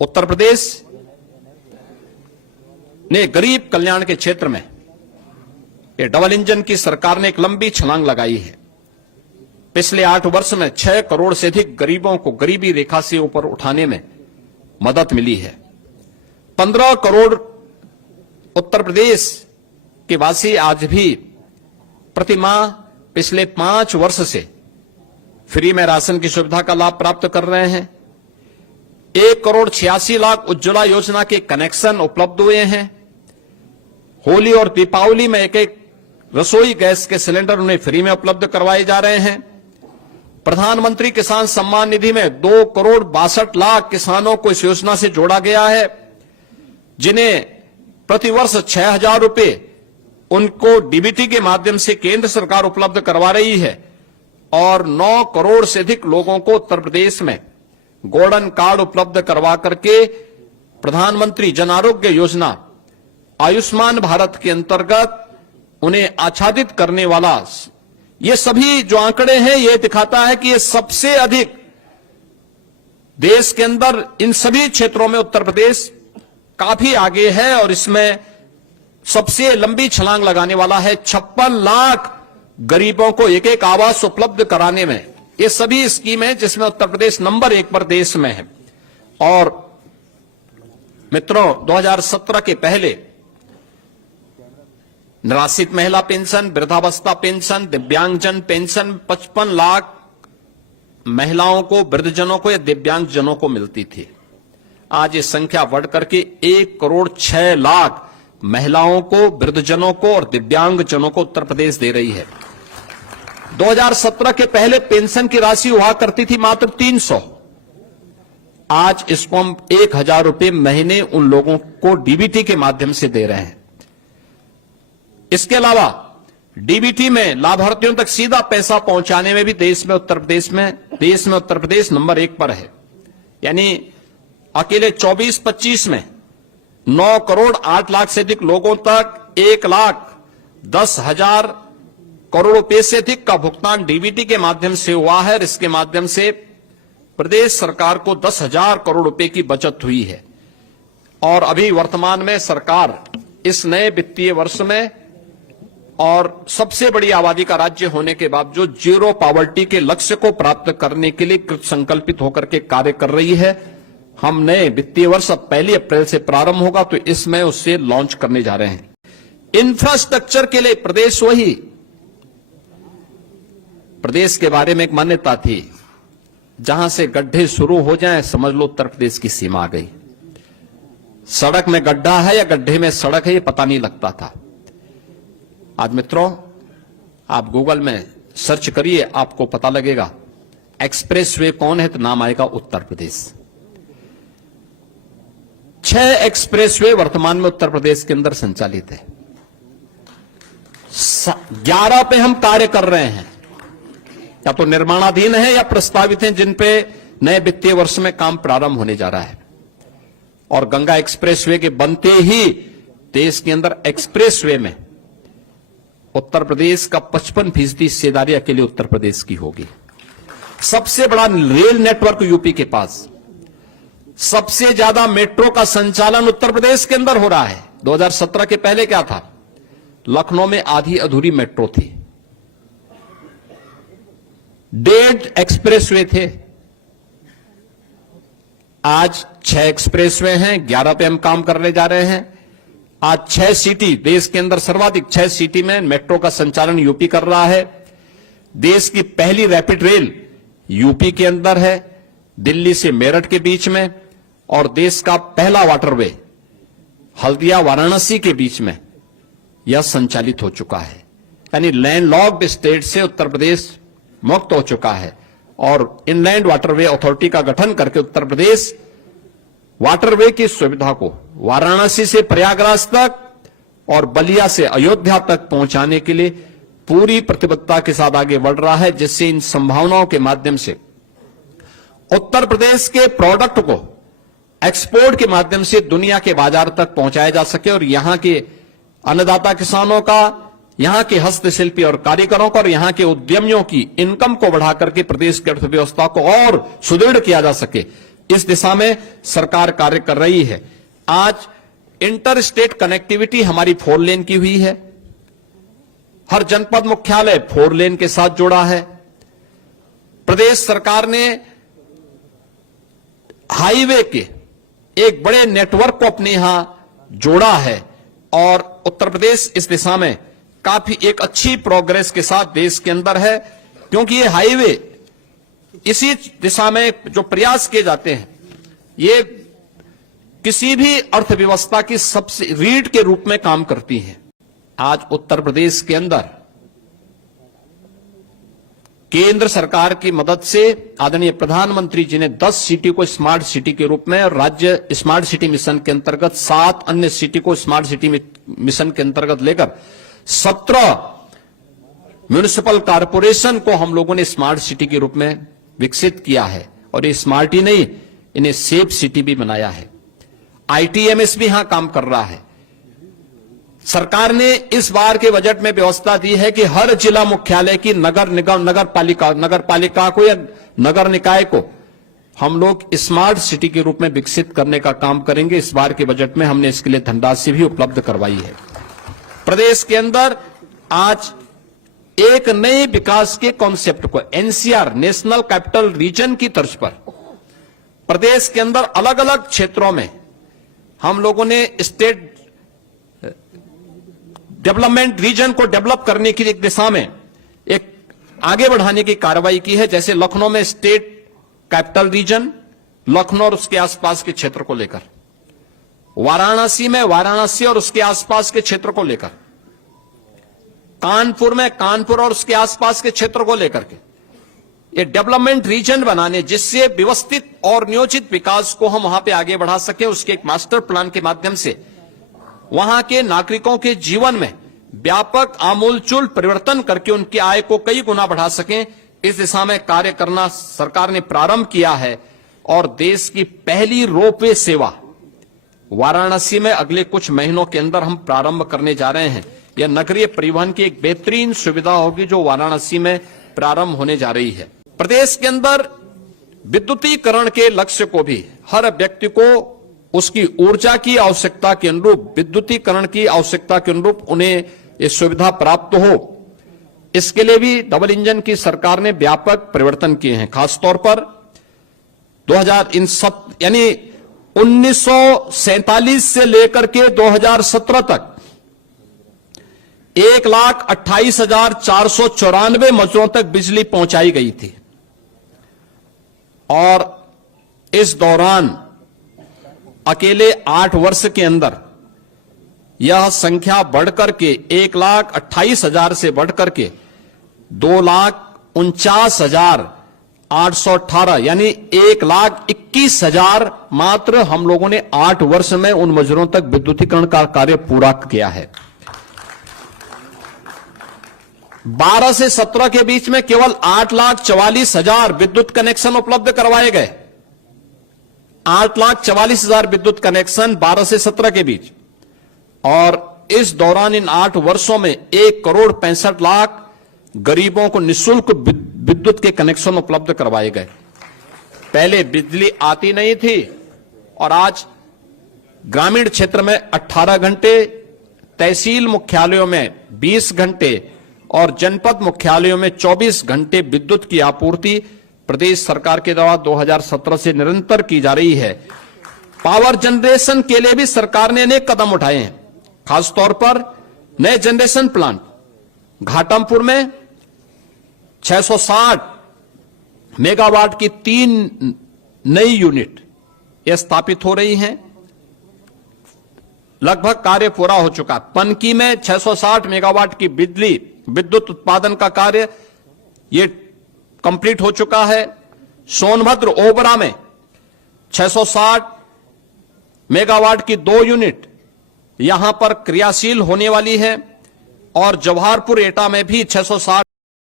उत्तर प्रदेश ने गरीब कल्याण के क्षेत्र में ये डबल इंजन की सरकार ने एक लंबी छलांग लगाई है। पिछले 8 वर्ष में 6 करोड़ से अधिक गरीबों को गरीबी रेखा से ऊपर उठाने में मदद मिली है। 15 करोड़ उत्तर प्रदेश के वासी आज भी प्रतिमाह पिछले 5 वर्ष से फ्री में राशन की सुविधा का लाभ प्राप्त कर रहे हैं। 1 करोड़ 86 लाख उज्ज्वला योजना के कनेक्शन उपलब्ध हुए हैं। होली और दीपावली में एक रसोई गैस के सिलेंडर उन्हें फ्री में उपलब्ध करवाए जा रहे हैं। प्रधानमंत्री किसान सम्मान निधि में 2 करोड़ 62 लाख किसानों को इस योजना से जोड़ा गया है, जिन्हें प्रतिवर्ष 6,000 रुपए उनको डीबीटी के माध्यम से केंद्र सरकार उपलब्ध करवा रही है। और 9 करोड़ से अधिक लोगों को उत्तर प्रदेश में गोल्डन कार्ड उपलब्ध करवा करके प्रधानमंत्री जन आरोग्य योजना आयुष्मान भारत के अंतर्गत उन्हें आच्छादित करने वाला ये सभी जो आंकड़े हैं, ये दिखाता है कि ये सबसे अधिक देश के अंदर इन सभी क्षेत्रों में उत्तर प्रदेश काफी आगे है और इसमें सबसे लंबी छलांग लगाने वाला है। 56 लाख गरीबों को एक आवास उपलब्ध कराने में ये सभी स्कीमें जिसमें उत्तर प्रदेश नंबर 1 पर देश में है। और मित्रों, 2017 के पहले निराश्रित महिला पेंशन, वृद्धावस्था पेंशन, दिव्यांगजन पेंशन 55 लाख महिलाओं को, वृद्धजनों को या दिव्यांगजनों को मिलती थी। आज ये संख्या बढ़ करके 1 करोड़ 6 लाख महिलाओं को, वृद्धजनों को और दिव्यांगजनों को उत्तर प्रदेश दे रही है। 2017 के पहले पेंशन की राशि हुआ करती थी मात्र 300। आज इसको हम 1,000 रुपए महीने उन लोगों को डीबीटी के माध्यम से दे रहे हैं। इसके अलावा डीबीटी में लाभार्थियों तक सीधा पैसा पहुंचाने में भी देश में उत्तर प्रदेश नंबर 1 पर है। यानी अकेले 24-25 में 9 करोड़ 8 लाख से अधिक लोगों तक 1,10,000 करोड़ रुपए से अधिक का भुगतान डीबीटी के माध्यम से हुआ है। और इसके माध्यम से प्रदेश सरकार को 10,000 करोड़ रुपए की बचत हुई है। और अभी वर्तमान में सरकार इस नए वित्तीय वर्ष में और सबसे बड़ी आबादी का राज्य होने के बावजूद जीरो पॉवर्टी के लक्ष्य को प्राप्त करने के लिए कृत संकल्पित होकर के कार्य कर रही है। हम नए वित्तीय वर्ष अब 1 अप्रैल से प्रारंभ होगा, तो इसमें उससे लॉन्च करने जा रहे हैं। इंफ्रास्ट्रक्चर के लिए प्रदेश के बारे में एक मान्यता थी, जहां से गड्ढे शुरू हो जाएं समझ लो उत्तर प्रदेश की सीमा आ गई। सड़क में गड्ढा है या गड्ढे में सड़क है, ये पता नहीं लगता था। आज मित्रों, आप गूगल में सर्च करिए, आपको पता लगेगा एक्सप्रेसवे कौन है, तो नाम आएगा उत्तर प्रदेश। 6 एक्सप्रेसवे वर्तमान में उत्तर प्रदेश के अंदर संचालित है। 11 पे हम कार्य कर रहे हैं, या तो निर्माणाधीन है या प्रस्तावित हैं, जिन पे नए वित्तीय वर्ष में काम प्रारंभ होने जा रहा है। और गंगा एक्सप्रेसवे के बनते ही देश के अंदर एक्सप्रेसवे में उत्तर प्रदेश का 55% हिस्सेदारी अकेले उत्तर प्रदेश की होगी। सबसे बड़ा रेल नेटवर्क यूपी के पास, सबसे ज्यादा मेट्रो का संचालन उत्तर प्रदेश के अंदर हो रहा है। 2017 के पहले क्या था? लखनऊ में आधी अधूरी मेट्रो थी, 1.5 एक्सप्रेसवे थे। आज 6 एक्सप्रेसवे हैं, 11 पे हम काम करने जा रहे हैं। आज 6 सिटी, देश के अंदर सर्वाधिक 6 सिटी में मेट्रो का संचालन यूपी कर रहा है। देश की पहली रैपिड रेल यूपी के अंदर है, दिल्ली से मेरठ के बीच में। और देश का पहला वाटरवे हल्दिया वाराणसी के बीच में यह संचालित हो चुका है। यानी लैंडलॉक्ड स्टेट से उत्तर प्रदेश मुक्त हो चुका है। और इनलैंड वाटरवे अथॉरिटी का गठन करके उत्तर प्रदेश वाटरवे की सुविधा को वाराणसी से प्रयागराज तक और बलिया से अयोध्या तक पहुंचाने के लिए पूरी प्रतिबद्धता के साथ आगे बढ़ रहा है, जिससे इन संभावनाओं के माध्यम से उत्तर प्रदेश के प्रोडक्ट को एक्सपोर्ट के माध्यम से दुनिया के बाजार तक पहुंचाया जा सके और यहां के अन्नदाता किसानों का, यहां के हस्तशिल्पी और कारीगरों का और यहां के उद्यमियों की इनकम को बढ़ा करके प्रदेश की अर्थव्यवस्था को और सुदृढ़ किया जा सके। इस दिशा में सरकार कार्य कर रही है। आज इंटर स्टेट कनेक्टिविटी हमारी 4 लेन की हुई है। हर जनपद मुख्यालय 4 लेन के साथ जुड़ा है। प्रदेश सरकार ने हाईवे के एक बड़े नेटवर्क को अपने यहां जोड़ा है और उत्तर प्रदेश इस दिशा में काफी एक अच्छी प्रोग्रेस के साथ देश के अंदर है, क्योंकि ये हाईवे इसी दिशा में जो प्रयास किए जाते हैं, ये किसी भी अर्थव्यवस्था की सबसे रीढ़ के रूप में काम करती हैं। आज उत्तर प्रदेश के अंदर केंद्र सरकार की मदद से आदरणीय प्रधानमंत्री जी ने 10 सिटी को स्मार्ट सिटी के रूप में और राज्य स्मार्ट सिटी मिशन के अंतर्गत 7 अन्य सिटी को स्मार्ट सिटी मिशन के अंतर्गत लेकर 17 म्युनिसिपल कॉरपोरेशन को हम लोगों ने स्मार्ट सिटी के रूप में विकसित किया है। और ये स्मार्ट ही नहीं, इन्हें सेफ सिटी भी बनाया है। आईटीएमएस भी यहां काम कर रहा है। सरकार ने इस बार के बजट में व्यवस्था दी है कि हर जिला मुख्यालय की नगर निगम नगर पालिका को या नगर निकाय को हम लोग स्मार्ट सिटी के रूप में विकसित करने का काम करेंगे। इस बार के बजट में हमने इसके लिए धनराशि भी उपलब्ध करवाई है। प्रदेश के अंदर आज एक नए विकास के कॉन्सेप्ट को एनसीआर नेशनल कैपिटल रीजन की तर्ज पर प्रदेश के अंदर अलग अलग क्षेत्रों में हम लोगों ने स्टेट डेवलपमेंट रीजन को डेवलप करने की दिशा में एक आगे बढ़ाने की कार्रवाई की है। जैसे लखनऊ में स्टेट कैपिटल रीजन, लखनऊ और उसके आसपास के क्षेत्र को लेकर, वाराणसी में वाराणसी और उसके आसपास के क्षेत्र को लेकर, कानपुर में कानपुर और उसके आसपास के क्षेत्र को लेकर के ये डेवलपमेंट रीजन बनाने, जिससे व्यवस्थित और नियोजित विकास को हम वहां पे आगे बढ़ा सके। उसके एक मास्टर प्लान के माध्यम से वहां के नागरिकों के जीवन में व्यापक आमूलचूल परिवर्तन करके उनकी आय को कई गुना बढ़ा सकें, इस दिशा में कार्य करना सरकार ने प्रारंभ किया है। और देश की पहली रोपवे सेवा वाराणसी में अगले कुछ महीनों के अंदर हम प्रारंभ करने जा रहे हैं। यह नगरीय परिवहन की एक बेहतरीन सुविधा होगी जो वाराणसी में प्रारंभ होने जा रही है। प्रदेश के अंदर विद्युतीकरण के लक्ष्य को भी हर व्यक्ति को उसकी ऊर्जा की आवश्यकता के अनुरूप, विद्युतीकरण की आवश्यकता के अनुरूप उन्हें ये सुविधा प्राप्त हो, इसके लिए भी डबल इंजन की सरकार ने व्यापक परिवर्तन किए हैं। खासतौर पर 1947 से लेकर के 2017 तक 1,28,494 मजदूरों तक बिजली पहुंचाई गई थी। और इस दौरान अकेले 8 वर्ष के अंदर यह संख्या बढ़कर के 1,28,000 से बढ़कर के 2,49,818 यानी 1,21,000 मात्र हम लोगों ने 8 वर्ष में उन मजदूरों तक विद्युतीकरण का कार्य पूरा किया है। 12 से 17 के बीच में केवल 8,44,000 विद्युत कनेक्शन उपलब्ध करवाए गए। 8,44,000 विद्युत कनेक्शन 12 से 17 के बीच। और इस दौरान इन 8 वर्षों में 1,65,00,000 गरीबों को निःशुल्क विद्युत के कनेक्शन उपलब्ध करवाए गए। पहले बिजली आती नहीं थी और आज ग्रामीण क्षेत्र में 18 घंटे, तहसील मुख्यालयों में 20 घंटे और जनपद मुख्यालयों में 24 घंटे विद्युत की आपूर्ति प्रदेश सरकार के द्वारा 2017 से निरंतर की जा रही है। पावर जनरेशन के लिए भी सरकार ने अनेक कदम उठाए हैं। खासतौर पर नए जनरेशन प्लांट घाटमपुर में 660 मेगावाट की 3 नई यूनिट ये स्थापित हो रही हैं। लगभग कार्य पूरा हो चुका। पनकी में 660 मेगावाट की विद्युत उत्पादन का कार्य ये कंप्लीट हो चुका है। सोनभद्र ओबरा में 660 मेगावाट की 2 यूनिट यहां पर क्रियाशील होने वाली है और जवाहरपुर एटा में भी 660